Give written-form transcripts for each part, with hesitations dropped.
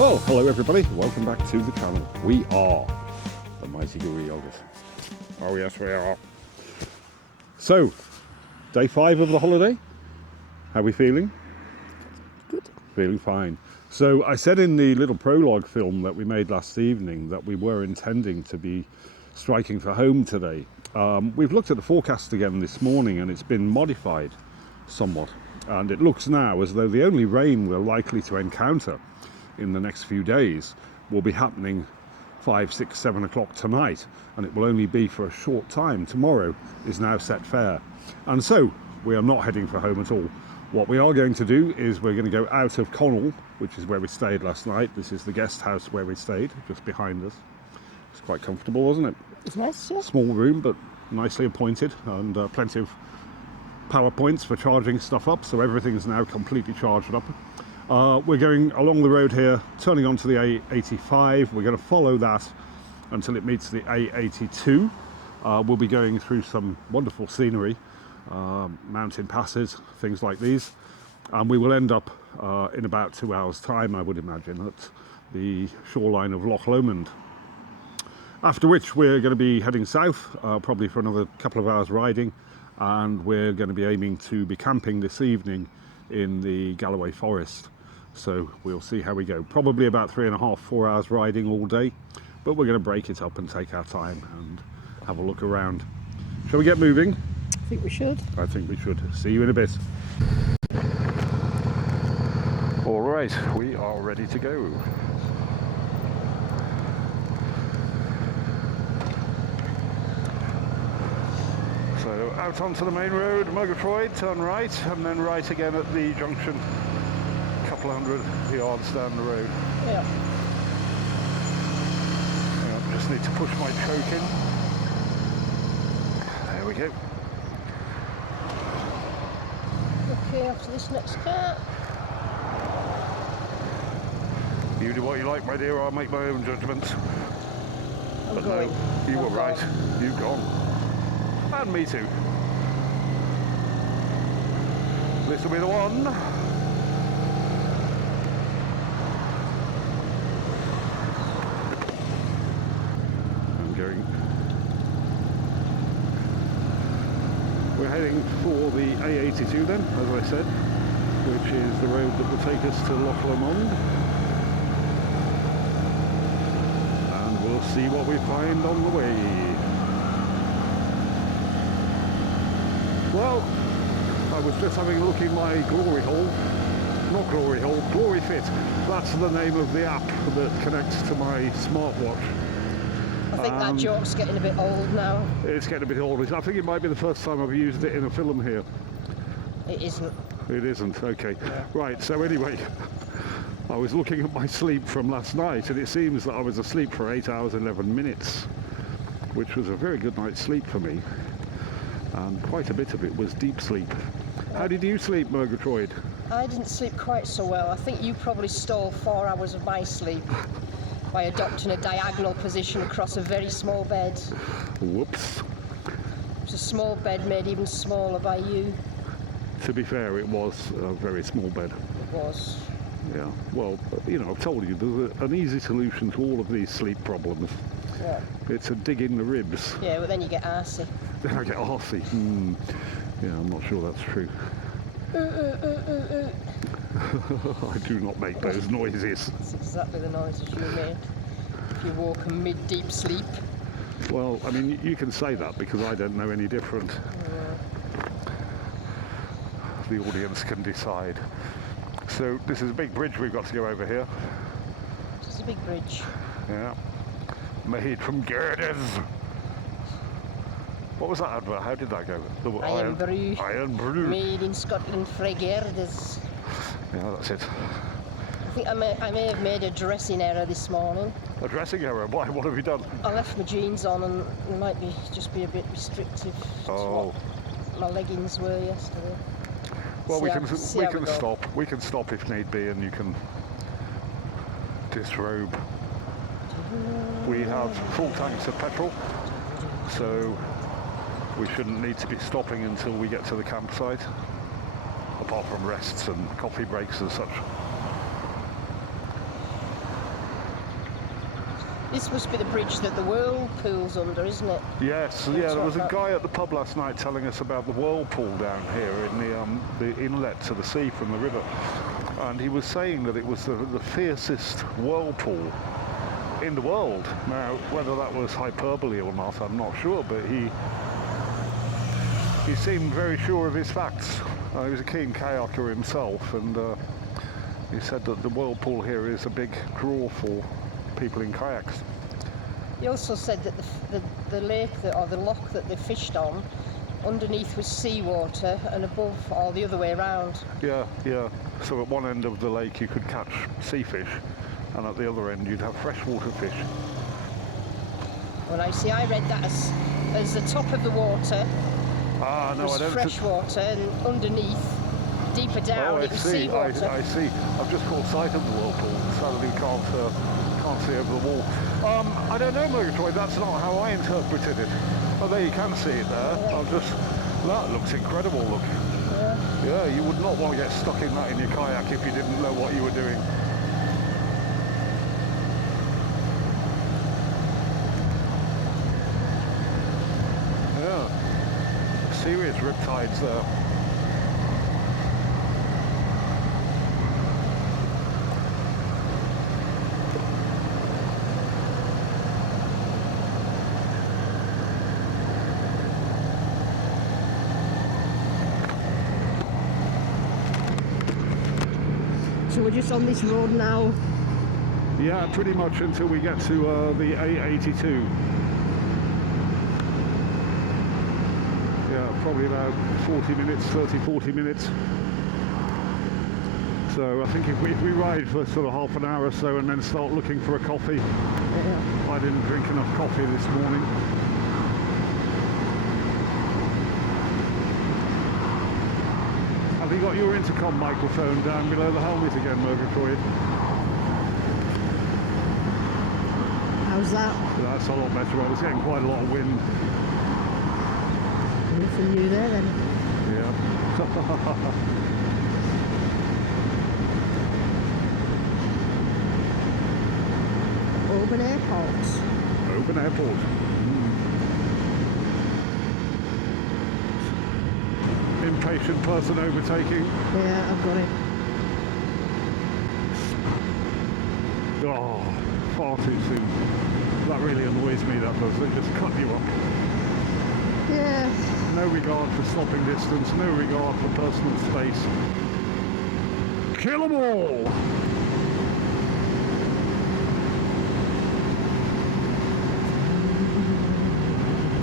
Well, hello everybody, welcome back to the channel. We are the Mighty Guru Yogas. Oh yes we are. So, day 5 of the holiday. How are we feeling? Good. Feeling fine. So I said in the little prologue film that we made last evening that we were intending to be striking for home today. We've looked at the forecast again this morning and it's been modified somewhat. And it looks now as though the only rain we're likely to encounter in the next few days will be happening 5, 6, 7 o'clock tonight, and it will only be for a short time. Tomorrow is now set fair, and so we are not heading for home at all. What we are going to do is we're going to go out of Connell, which is where we stayed last night. This is the guest house where we stayed, just behind us. It's quite comfortable, wasn't it? Yes, yeah. Small room, but nicely appointed, and plenty of power points for charging stuff up, so everything's now completely charged up. We're going along the road here, turning onto the A85. We're going to follow that until it meets the A82. We'll be going through some wonderful scenery, mountain passes, things like these, and we will end up in about 2 hours' time, I would imagine, at the shoreline of Loch Lomond. After which we're going to be heading south, probably for another couple of hours riding, and we're going to be aiming to be camping this evening in the Galloway Forest. So we'll see how we go. Probably about 3.5, 4 hours riding all day, but we're going to break it up and take our time and have a look around. Shall we get moving? I think we should. I think we should. See you in a bit. All right, we are ready to go. So out onto the main road, Murgatroyd, turn right, and then right again at the junction. Couple of 100 yards down the road. Yeah. Just need to push my choke in. There we go. Okay, after this next car. You do what you like, my dear. I'll make my own judgments. I'm going. No, you were right. You've gone. And me too. This will be the one. We're heading for the A82 then, as I said, which is the road that will take us to Loch Lomond. And we'll see what we find on the way. Well, I was just having a look in my glory hole. Not glory hole, Glory Fit. That's the name of the app that connects to my smartwatch. I think that joke's getting a bit old now. It's getting a bit old. I think it might be the first time I've used it in a film here. It isn't. It isn't, okay. Yeah. Right, so anyway, I was looking at my sleep from last night and it seems that I was asleep for 8 hours, 11 minutes, which was a very good night's sleep for me. And quite a bit of it was deep sleep. How did you sleep, Murgatroyd? I didn't sleep quite so well. I think you probably stole 4 hours of my sleep by adopting a diagonal position across a very small bed. Whoops. It was a small bed made even smaller by you. To be fair, it was a very small bed. It was. Yeah, well, you know, I've told you, there's an easy solution to all of these sleep problems. Yeah. It's to dig in the ribs. Yeah, but then you get arsey. Then I get arsey. Yeah, I'm not sure that's true. I do not make those noises. That's exactly the noises you make if you walk in mid-deep sleep. Well, I mean, you can say that because I don't know any different. The audience can decide. So this is a big bridge we've got to go over here. This is a big bridge. Yeah. Made from girders. What was that advert? How did that go? The Iron Brew. Iron Brew. Made in Scotland frae girders. Yeah, that's it. I think I may have made a dressing error this morning. A dressing error? Why? What have you done? I left my jeans on and they might just be a bit restrictive to what my leggings were yesterday. Well, we can stop. We can stop if need be, and you can disrobe. We have full tanks of petrol, so we shouldn't need to be stopping until we get to the campsite, apart from rests and coffee breaks and such. This must be the bridge that the whirlpool's under, isn't it? Yes, yeah, there was a guy at the pub last night telling us about the whirlpool down here in the inlet to the sea from the river. And he was saying that it was the fiercest whirlpool in the world. Now, whether that was hyperbole or not, I'm not sure, but he seemed very sure of his facts. He was a keen kayaker himself, and he said that the whirlpool here is a big draw for people in kayaks. He also said that the lake or the loch that they fished on, underneath was seawater and above, or the other way around. Yeah, yeah. So at one end of the lake you could catch sea fish, and at the other end you'd have freshwater fish. Well, I see. I read that as the top of the water Ah, no, was I don't. freshwater, and underneath, deeper down, Oh, I it was see. seawater. I see. I've just caught sight of the whirlpool. Sadly, can't see over the wall. I don't know, Murgatroyd. That's not how I interpreted it. Oh, there you can see it there. That looks incredible. Look. Yeah, you would not want to get stuck in that in your kayak if you didn't know what you were doing. Yeah, serious riptides there. So we're just on this road now. Yeah, pretty much until we get to the A82. Yeah, probably about 40 minutes, 40 minutes. So I think if we ride for sort of half an hour or so and then start looking for a coffee. Yeah. I didn't drink enough coffee this morning. Have you got your intercom microphone down below the helmet again, Murgatroyd? How's that? That's a lot better. I was getting quite a lot of wind. Nothing new there then. Yeah. Open airports. Open airport. Impatient person overtaking. Yeah, I've got it. Oh, far too soon. That really annoys me, that does. They just cut you up. Yeah. No regard for stopping distance, no regard for personal space. Kill them all!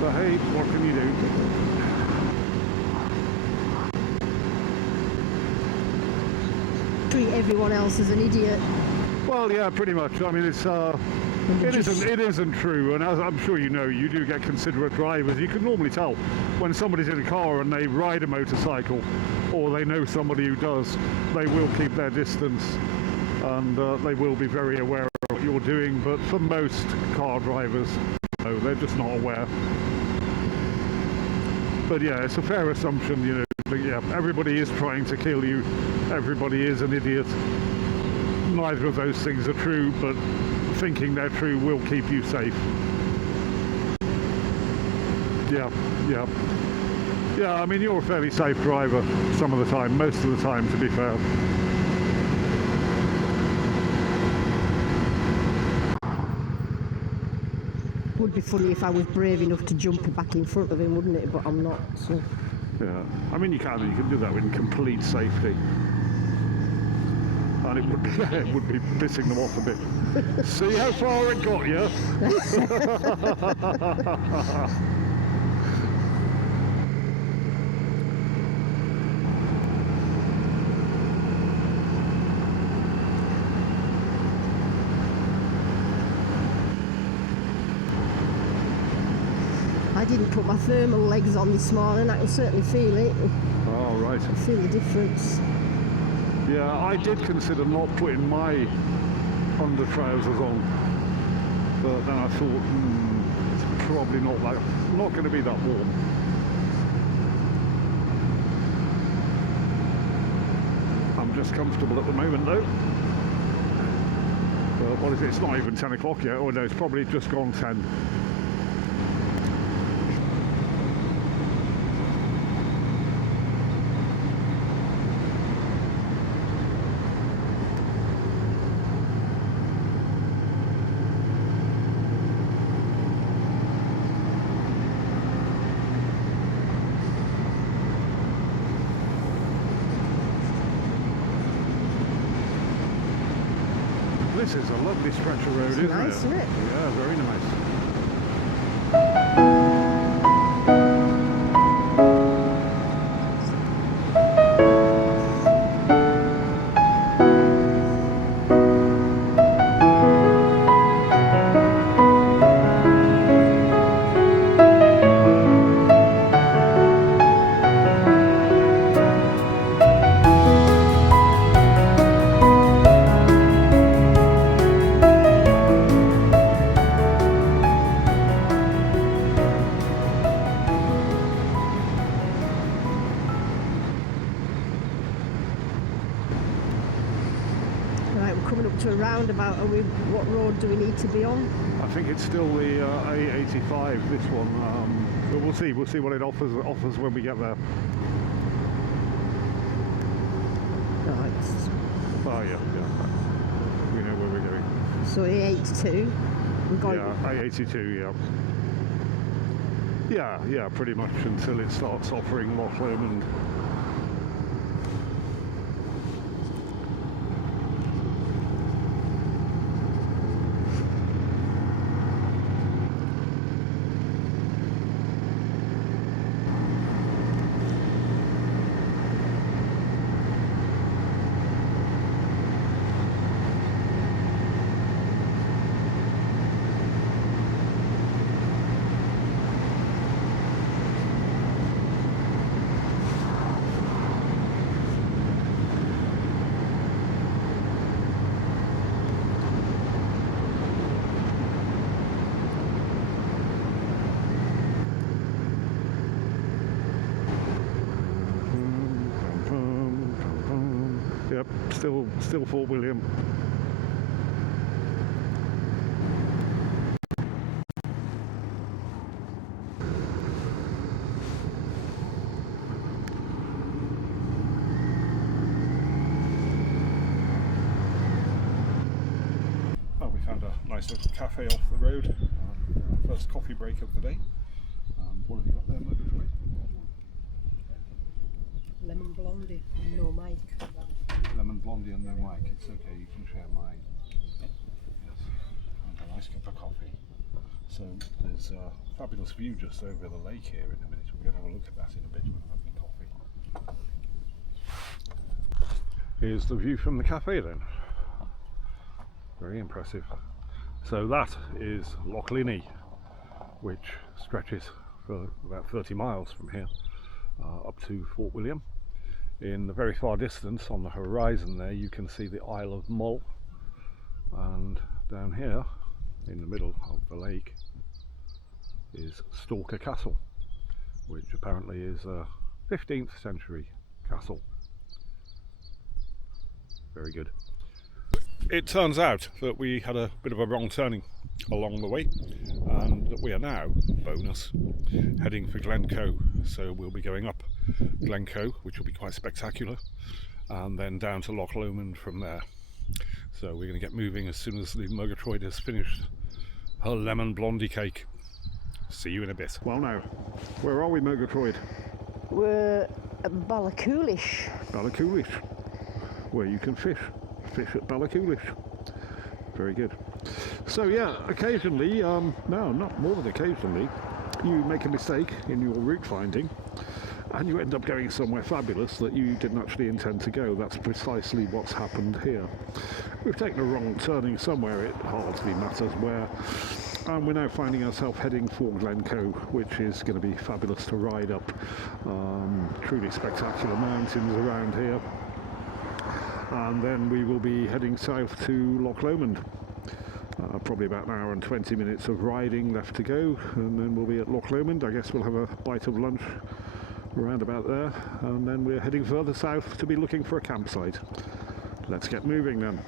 But hey, what can you do? Treat everyone else as an idiot. Well, yeah, pretty much. I mean, it isn't true, and as I'm sure you know, you do get considerate drivers. You can normally tell when somebody's in a car and they ride a motorcycle, or they know somebody who does. They will keep their distance, and they will be very aware of what you're doing. But for most car drivers, no, they're just not aware. But yeah, it's a fair assumption, you know. But yeah, everybody is trying to kill you. Everybody is an idiot. Neither of those things are true, but thinking they're true will keep you safe. Yeah, yeah. Yeah, I mean, you're a fairly safe driver some of the time, most of the time, to be fair. Would be funny if I was brave enough to jump back in front of him, wouldn't it? But I'm not, so... Yeah, I mean, you can do that in complete safety. And it would be pissing them off a bit. See how far it got you? I didn't put my thermal legs on this morning. I can certainly feel it. Oh, right. I feel the difference. Yeah, I did consider not putting my under trousers on, but then I thought, it's probably not going to be that warm. I'm just comfortable at the moment, though. What is it? It's not even 10 o'clock yet. Oh no, it's probably just gone 10. This is a lovely stretch of road, isn't nice, it? Isn't it? Yeah, very nice. Right, we're coming up to a roundabout. What road do we need to be on? I think it's still the A85, this one. But we'll see. We'll see what it offers when we get there. Right. Oh yeah. We know where we're going. So A82. We're going. Yeah, A82. Yeah, pretty much until it starts offering Loch Lomond. Yep, still Fort William. Oh, we found a nice little cafe off the road. First coffee break of the day. What have you got there, Murgatroyd? Lemon blondie, no mic. Lemon blondie and no mic. It's okay, you can share mine. Yes. And a nice cup of coffee. So there's a fabulous view just over the lake here in a minute. We're going to have a look at that in a bit when I have my coffee. Here's the view from the cafe then. Very impressive. So that is Loch Linnhe, which stretches for about 30 miles from here up to Fort William. In the very far distance on the horizon there you can see the Isle of Mull, and down here in the middle of the lake is Stalker Castle, which apparently is a 15th century castle. Very good. It turns out that we had a bit of a wrong turning along the way, and that we are now, bonus, heading for Glencoe. So we'll be going up Glencoe, which will be quite spectacular, and then down to Loch Lomond from there. So we're going to get moving as soon as the Murgatroyd has finished her lemon blondie cake. See you in a bit. Well now, where are we, Murgatroyd? We're at Ballacoolish. Ballacoolish, where you can fish at Ballacoolish. Very good. So yeah, occasionally, no, not more than occasionally, you make a mistake in your route finding and you end up going somewhere fabulous that you didn't actually intend to go. That's precisely what's happened here. We've taken a wrong turning somewhere, it hardly matters where, and we're now finding ourselves heading for Glencoe, which is going to be fabulous to ride up. Truly spectacular mountains around here. And then we will be heading south to Loch Lomond. Probably about an hour and 20 minutes of riding left to go, and then we'll be at Loch Lomond. I guess we'll have a bite of lunch around about there, and then we're heading further south to be looking for a campsite. Let's get moving then.